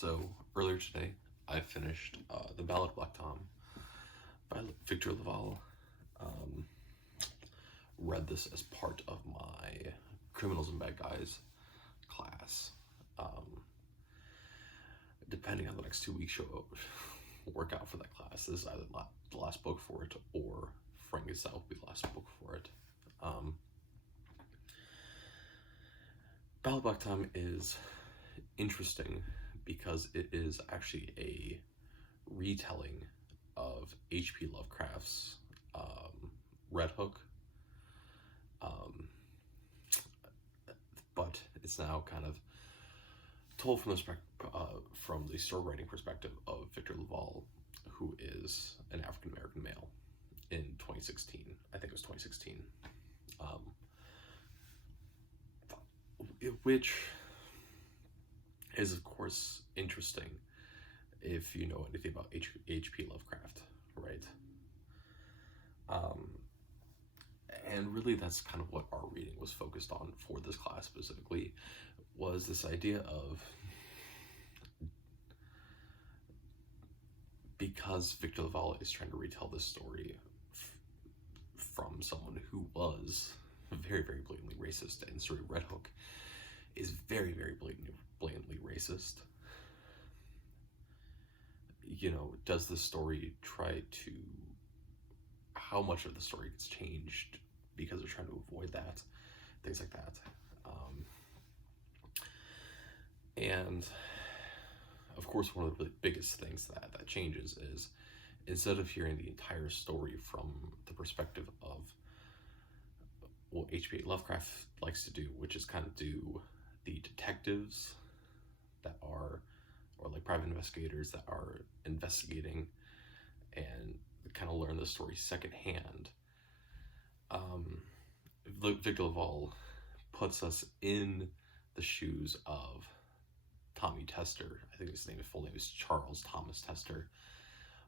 So earlier today, I finished the Ballad Black Tom by Victor Lavalle. Read this as part of my Criminals and Bad Guys class. Depending on the next 2 weeks, you'll work out for that class. This is either the last book for it, or Frankenstein will be the last book for it. Ballad Black Tom is interesting because it is actually a retelling of H.P. Lovecraft's Red Hook, but it's now kind of told from the story writing perspective of Victor Lavalle, who is an African American male in 2016. I think it was 2016, which is of course interesting if you know anything about H.P. Lovecraft, right? And really that's kind of what our reading was focused on for this class specifically, was this idea of, because Victor Lavalle is trying to retell this story from someone who was very, very blatantly racist, and the story of Red Hook is very, very blatantly racist. You know, does the story try to, how much of the story gets changed because they're trying to avoid that, things like that. And of course, one of the really biggest things that changes is, instead of hearing the entire story from the perspective of what H.P. Lovecraft likes to do, which is kind of do the detectives that are, or like private investigators that are investigating and kind of learn the story secondhand. Victor Lavalle puts us in the shoes of Tommy Tester. I think his full name is Charles Thomas Tester,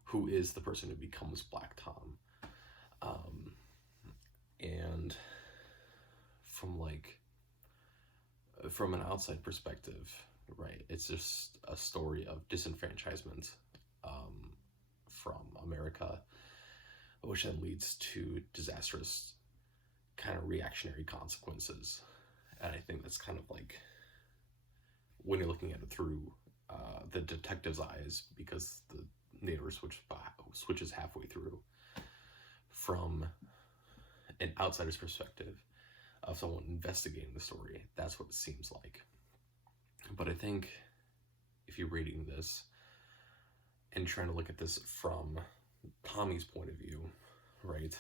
who is the person who becomes Black Tom. And from an outside perspective, right, it's just a story of disenfranchisement from America, which then leads to disastrous kind of reactionary consequences. And I think that's kind of like, when you're looking at it through the detective's eyes, because the narrator switches halfway through, from an outsider's perspective of someone investigating the story, that's what it seems like. But I think if you're reading this and trying to look at this from Tommy's point of view, right,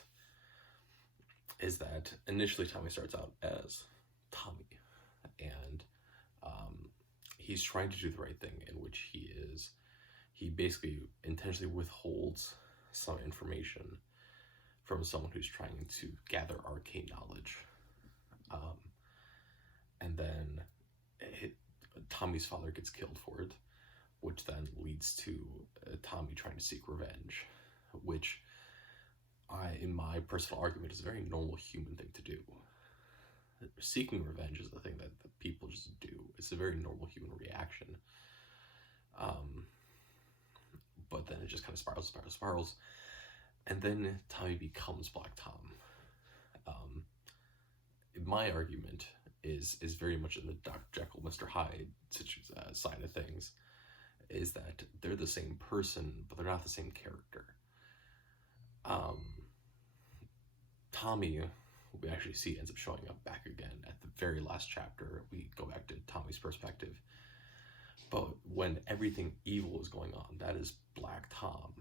is that initially Tommy starts out as Tommy, and he's trying to do the right thing, in which he basically intentionally withholds some information from someone who's trying to gather arcane knowledge. And then Tommy's father gets killed for it, which then leads to Tommy trying to seek revenge, which in my personal argument, is a very normal human thing to do. Seeking revenge is the thing that people just do. It's a very normal human reaction. But then it just kind of spirals. And then Tommy becomes Black Tom. My argument is very much in the Dr. Jekyll, Mr. Hyde side of things, is that they're the same person, but they're not the same character. Tommy, we actually see, ends up showing up back again at the very last chapter. We go back to Tommy's perspective. But when everything evil is going on, that is Black Tom.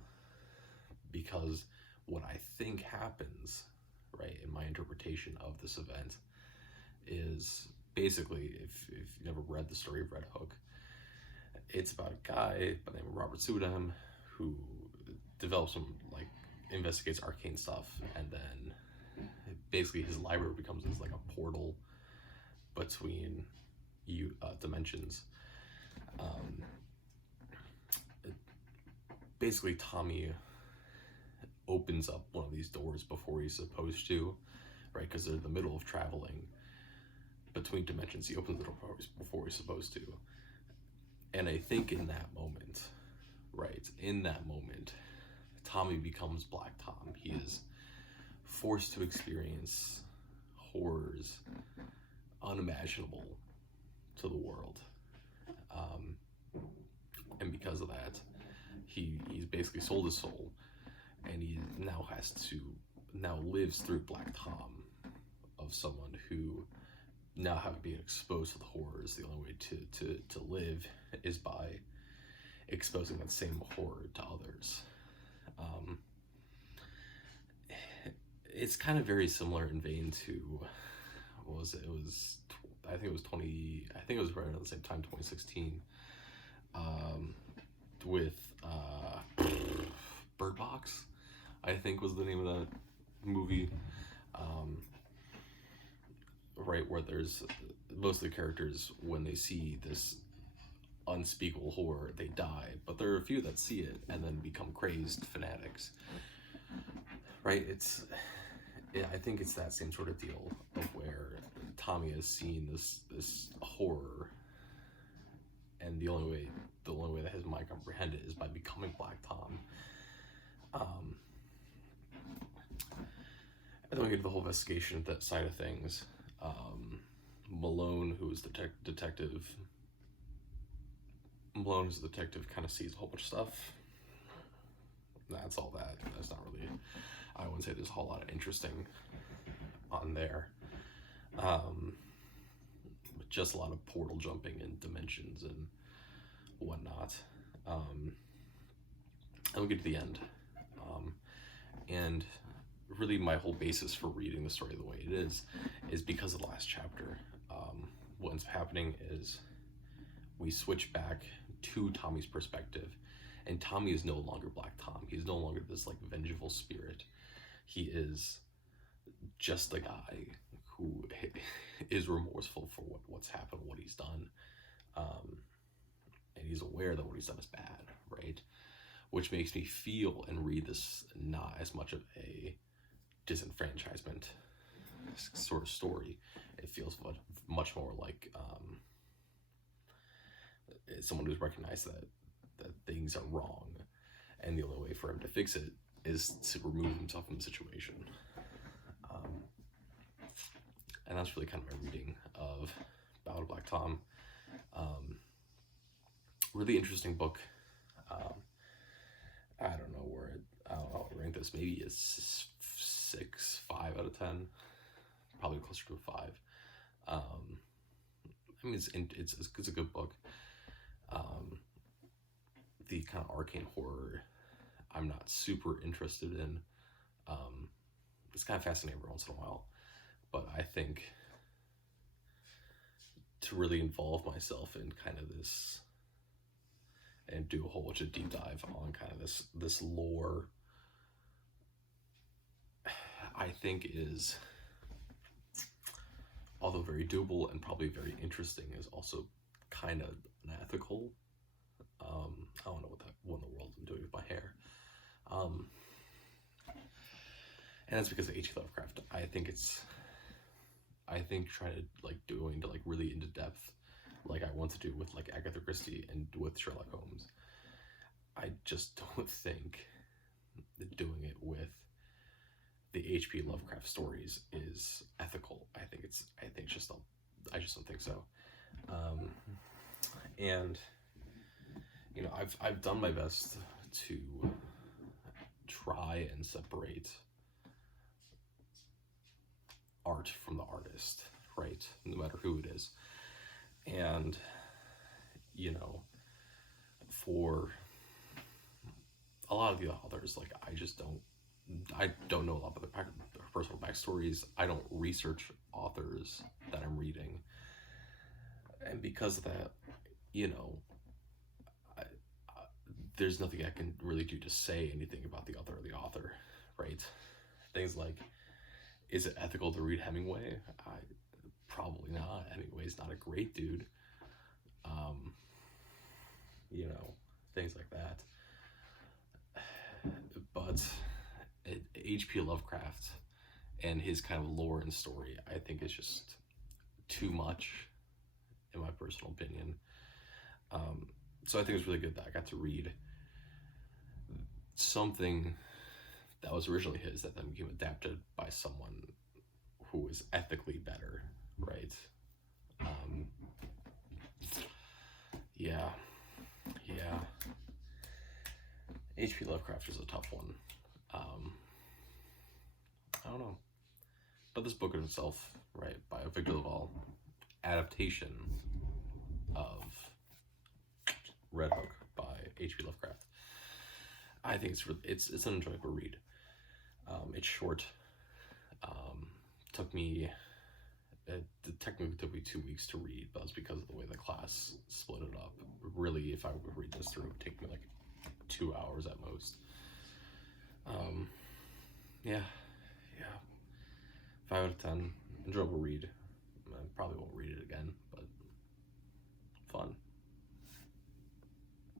Because what I think happens, right, in my interpretation of this event, is basically, if you've never read the story of Red Hook, it's about a guy by the name of Robert Sudam who develops some, investigates arcane stuff, and then basically his library becomes this a portal between dimensions. Basically Tommy opens up one of these doors before he's supposed to, right, because they're in the middle of traveling between dimensions. He opens the door before he's supposed to, And I think in that moment, right, in that moment, Tommy becomes Black Tom. He is forced to experience horrors unimaginable to the world. Um, and because of that, he's basically sold his soul, and he now lives through Black Tom, of someone who, now having been exposed to the horrors, the only way to live is by exposing that same horror to others. Um, it's kind of very similar in vein to, what was it? I think it was right around the same time, 2016, with Bird Box, I think was the name of that movie. Right, where there's most of the characters, when they see this unspeakable horror, they die, but there are a few that see it and then become crazed fanatics. Right, I think it's that same sort of deal of where Tommy has seen this horror, and the only way that his mind comprehend it is by becoming Black Tom. And then we get to the whole investigation, that side of things. Malone, who's the detective, kind of sees a whole bunch of stuff. That's all that. That's not really, I wouldn't say there's a whole lot of interesting on there. Just a lot of portal jumping and dimensions and whatnot. And we get to the end. And really my whole basis for reading the story the way it is because of the last chapter. What's happening is we switch back to Tommy's perspective, and Tommy is no longer Black Tom. He's no longer this like vengeful spirit. He is just a guy who is remorseful for what's happened, what he's done, and he's aware that what he's done is bad, right? Which makes me feel and read this not as much of a disenfranchisement sort of story. It feels much more like someone who's recognized that things are wrong, and the only way for him to fix it is to remove himself from the situation. And that's really kind of my reading of Ballad of Black Tom. Really interesting book. I don't know where I'll rank this. Maybe it's 5 out of 10. Probably closer to a 5. I mean, it's a good book. The kind of arcane horror, I'm not super interested in. It's kind of fascinating every once in a while, but I think to really involve myself in kind of this and do a whole bunch of deep dive on kind of this lore, I think is, although very doable and probably very interesting, is also kind of unethical. I don't know what in the world I'm doing with my hair. And that's because of H.P. Lovecraft. I think trying to doing really into depth, like I want to do with like Agatha Christie and with Sherlock Holmes, I just don't think that doing it with the H.P. Lovecraft stories is ethical. I just don't think so. And you know, I've done my best to try and separate art from the artist, right? No matter who it is. And you know, for a lot of the authors, like I don't know a lot about their personal backstories. I don't research authors that I'm reading, and because of that, you know, there's nothing I can really do to say anything about the author or the author, right? Things like, is it ethical to read Hemingway? Probably not. Hemingway's not a great dude. You know, things like that. But H.P. Lovecraft and his kind of lore and story, I think is just too much, in my personal opinion. So I think it was really good that I got to read something that was originally his that then became adapted by someone who was ethically better, right? Um, yeah, yeah. H.P. Lovecraft is a tough one. I don't know. But this book in itself, right, by Victor Lavalle, adaptation of Red Hook by H.P. Lovecraft, I think it's an enjoyable read. It's short. Took me it technically took me 2 weeks to read, but that's because of the way the class split it up. Really, if I would read this through, it would take me like 2 hours at most. Yeah, yeah. 5 out of 10. Enjoyable read. I probably won't read it again, but fun.